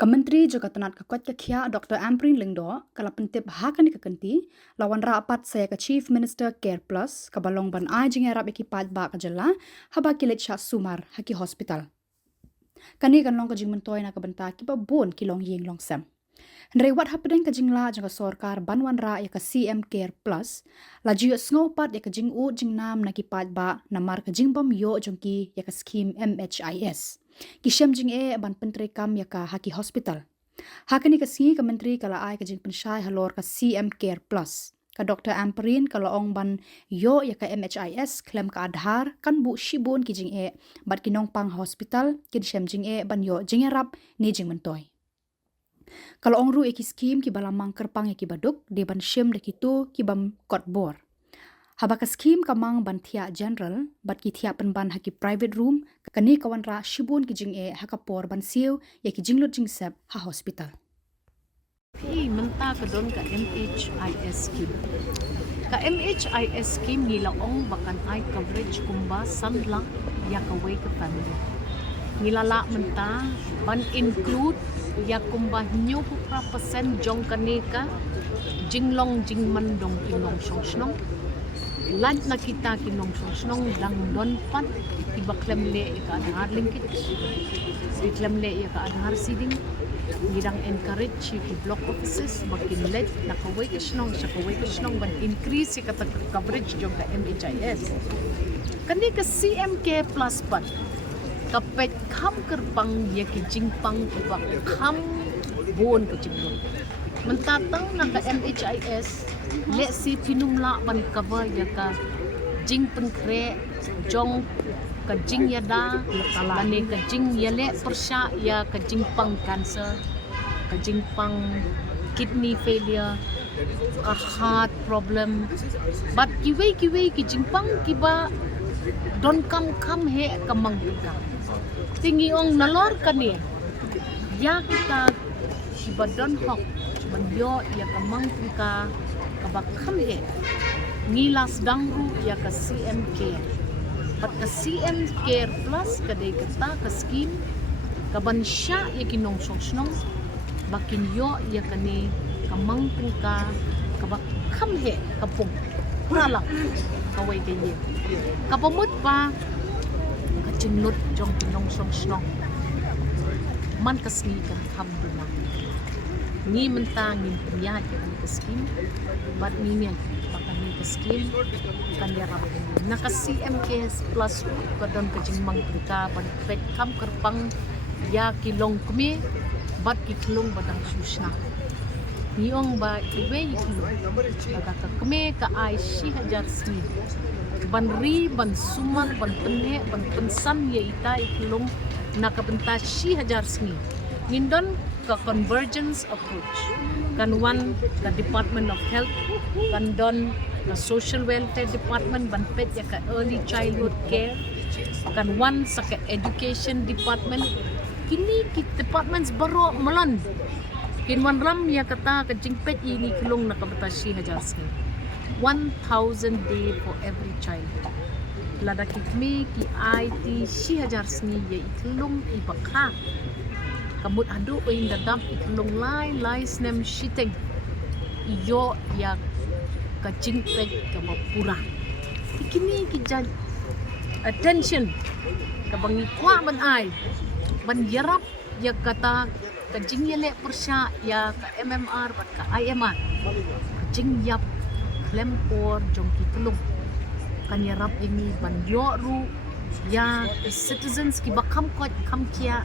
Kementeri juga tenat kekuat kekia Dr. Amprin Lingdo kala pentip hakan kekenti lawan rapat saya ke Chief Minister Care Plus kabalong ban ajing Arab ekipat ba kajala haba kilit Shah Sumar haki hospital. Kani kan long kajing mentoy na kabenta kiba bon kilong ying long sem. Ndrei wat hapedeng kajing la jang sorkar banwan ra ya ka CM Care Plus la jiyo sngopat ya kajing u jing nam na kipat ba namar kajing bam yo jongki ya ka scheme MHIS. Kisem jing ban penteri kam ya ka haki hospital. Hakani ka singi ka menteri kala ai ka jing pensyai halor ka CM Care Plus. Ka Dr. Amperin kala ong ban yo ya ka MHIS klem ka adhar kan bu shibun ki jing bat kinong pang hospital kin shem jing ban yo jing rap ni jing mentoy. Kalau ong ru eki scheme ki balamang kerpang eki baduk de ban shem de kitu ki bam kot bor. Habaka scheme kamang ban thia general bat ki thia pen ban haki private room kani kawan ra shibun ki jing haka por ban siu ya ki jinglut jing sep ha hospital. Pi menta kadon ka MHIS scheme. Ka MHIS scheme nila ong bakan ay coverage kumba sanlang ya ka way ka family. Nilala menta ban include ya kumba nyo kupra percent jong kanika jinglong jingman dong kinong song Land na kita kinong song lang don pan tiba klemle ka adhar linkage klemle ka adhar seeding nirang encourage ki block offices bakin led na kaway kasnong sa kaway kasnong ban increase ka coverage jong ka MHIS kani ka CMK plus pan kapet kam kerpang ya ki jingpang tiba kam bon ko jinglong mentatang na ka MHIS le si pinumla ban cover ya ka jing penkre jong ka jing yada kane ka jing yale persya ya ka jing pang cancer ka jing pang kidney failure ka heart problem but kiwe ki jing pang kiba don kam he kamang ka tingi ong nalor kani ya kita kiba don hok banyo ya kamang ka kabakam he ngilas dangru ya ka CMK pat ka CMK plus kadai kata ka scheme kabansya ya kinong sosnong bakin yo ya kani kamang ka kabakam he kapung purala kaway kanye kapamut pa kachinut jong kinong sosnong man kasni ka hamduna ni mentang ni piyat ka scheme bat ni baka ni ka scheme kan dia rap naka CMK plus kadon ka jingmang ka ban pet kam kerpang ya kilong kumi bat kiklong badang susna niong ba iwe baka ka kumi ka ai si hajar sni ban ri ban suman ban penne ban pensan ya ita iklong nakabenta si hajar sni nindon ka convergence approach kan one the Department of Health kan don the Social Welfare Department ban pet ya ka early childhood care kan one sa ka education department kini ki departments baro malon kinwan ram ya kata ka jingpet ini kilong nakabata si hajar sni 1,000 day for every child lada kitmi ki IT si hajar sni ya iklong ibakha kamut adu in dadam iklong lai snem shiteng iyo ya kacing pet kamapura ikini kijan attention kabangi kwa ban ai ban yarap ya kata kajing yele persya ya ka MMR bat ka IMR kajing yap klempor jongki kelung kan yarap ini ban yoru ya citizens ki bakam kot kam kia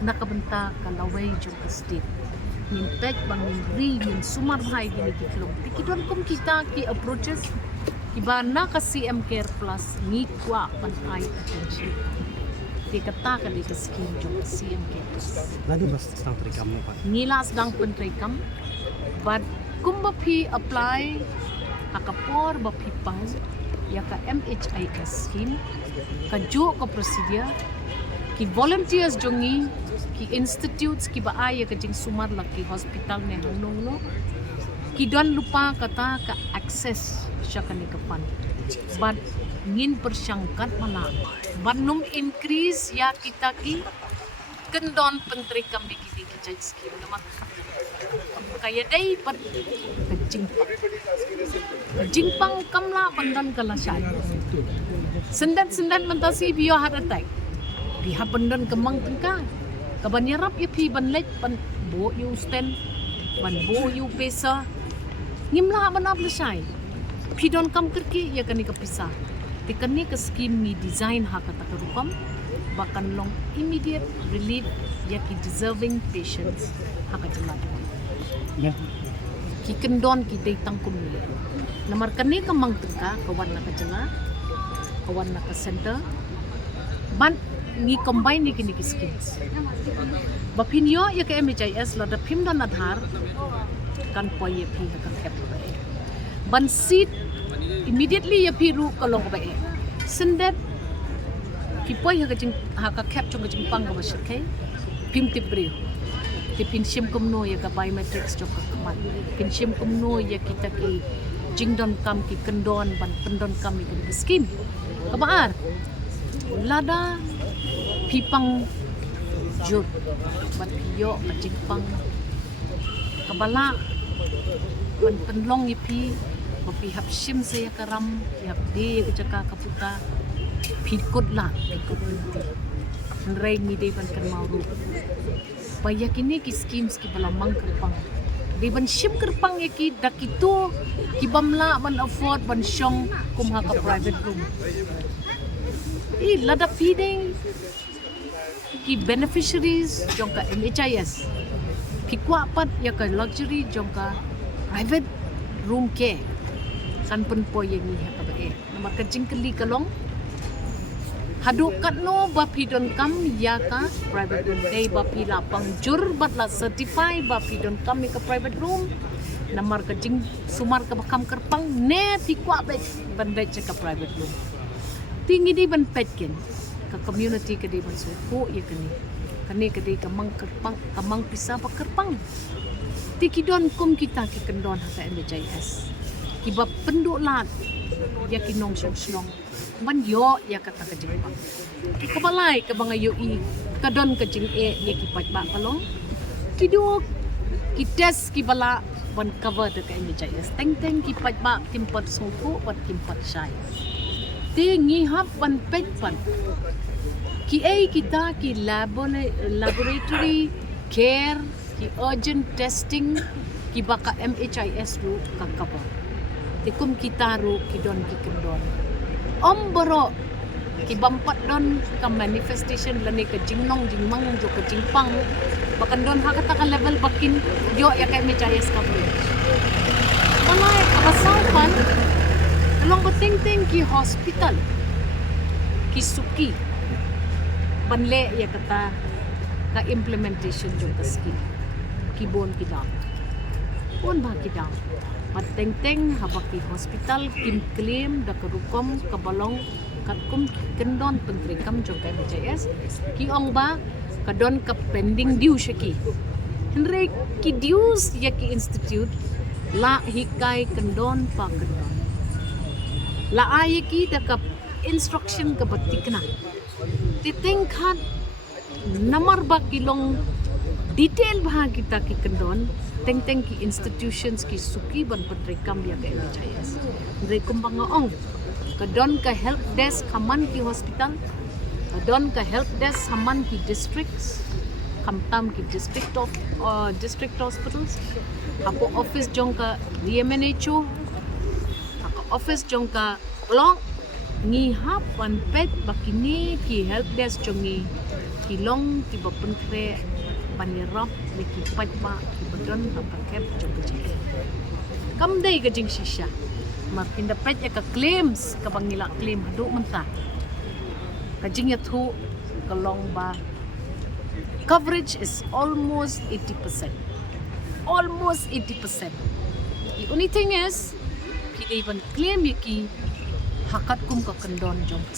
nakabenta kalaway jong state min pek bang min ri min sumar bhai gini ki klong tikidon kum kita ki approaches iba na ka CM Care Plus ni kwa pan ai attention di kata ka di ka scheme jong CM Care Plus lagi bas sedang terikam pa nilas dang pentrikam but kumba pi apply akapor ba pi pang ya ka MHIS scheme ka jo ka procedure ki volunteers jongi ki institutes ki baaya ka jing sumar laki hospital ne hanung no ki don lupa kata ka access siya kanikapan but ngin persyangkat mana but num increase ya kita ki kendon pentrikam di kiti MHI scheme naman. Kaya day pat kajingpang kamla pandan kalasyan. Sendat mentasi biyo heart attack. Biha pandan kemang tengka. Kabanyarap ya pi banlet pan bo yu stand ban bo yu pesa. Ngimla manap lesai. Pi don kam kerki ya kani kapisa. Tikani ke scheme ni design ha kata kerukam bakan long immediate relief ya ki deserving patients ha kata laduan. Ya. Ki kendon ki day tangkum ni. Namar kani kamang tengka kawan nak jela, kawan nak center. Ban ni combine ni kini skills. Bapinyo ya ke MHIS la da pim dan adhar kan poye pi ka kep ba. Ban seat immediately ya pi ru kalong ba. Sendet ki poy ha ka kep chung ka jing pang ba shirkai pim tibri. Ti pinshim kumno ya ka biometrics jok ka kaman. Pinshim kumno ya kita ki jingdon kam ki kendon ban pendon kam ki skim. Kabaar. Lada pipang jod bat yo ka jingpang kabala ban penlong yipi bapi hap shim saya karam hap de ke jaka kaputa pikut la pikut binti nrei ni de ban kan mauru paya kini ki schemes ki balamang kerpang de ban shim kerpang ki dakito ki bamla ban afford ban shong kum ha ka private room lada feeding ki beneficiaries jongka MHIS ki kuapat ya ka luxury jongka private room care kan pen po yang ni ha ba nama ka jingkeli kalong haduk kat no bapi don kam ya ka private room dei bapi lapang jur bat la certify bapi don kam ka private room namar ka jing sumar ka bakam kerpang ne ti kwa be bandai ka private room tinggi di ban petken ka community ka di ban suko ya kani ka di kamang kerpang kamang pisa pa kerpang tikidon kum kita ki kendon ha MHIS ki ba penduk lat ya ki nong song ban yo ya kata ka jingpang ki balai ka bang ayo i kadon ka jing ya ki pat ba kalong ki do ki test ki bala ban cover de ka MHIS teng ki pat ba kimpat suko bat kimpat sai tingi hap ban pet pan ki kita ki laboratory care ki urgent testing ki baka MHIS ru kakapa tikum kita ru ki don ki kendon baro ki bampat don ka manifestation lani ka jingnong jingmang jo ka jingpang bakan don ha kata ka level bakin yo ya ka MHIS coverage malay pasal pan long ting ki hospital ki suki banle ya kata ka implementation jo ka ski ki bon ki dam bon ba ki dam pateng habaki hospital kim claim da karukom kabalong katkum kendon pentrikam jo ka MHIS ki ong ba kadon ka pending due shaki henry ki dues ya ki institute la hikai kendon pa kendon la ay ki da ka instruction ka batikna titing khat namar ba kilong detail bah kita ki kendon teng ki institutions ki suki ban patrikam ya ka MHIS re kumbang ong kadon ka help desk kaman ki hospital kadon ka help desk haman ki districts kamtam ki district hospitals apo office jong ka DMNHO office jong ka long ngi hap pan pet bakini ki help desk jongi kilong ti bapun kre panirap ni ki pat ba ki badon ka kep jong ka kam dai ka jing shisha ma pinda pet ka claims ka bangila claim hadu menta ka jing ya thu kalong ba coverage is almost 80%. The only thing is, kita even claim yaki hakat kum ka kendon jong ka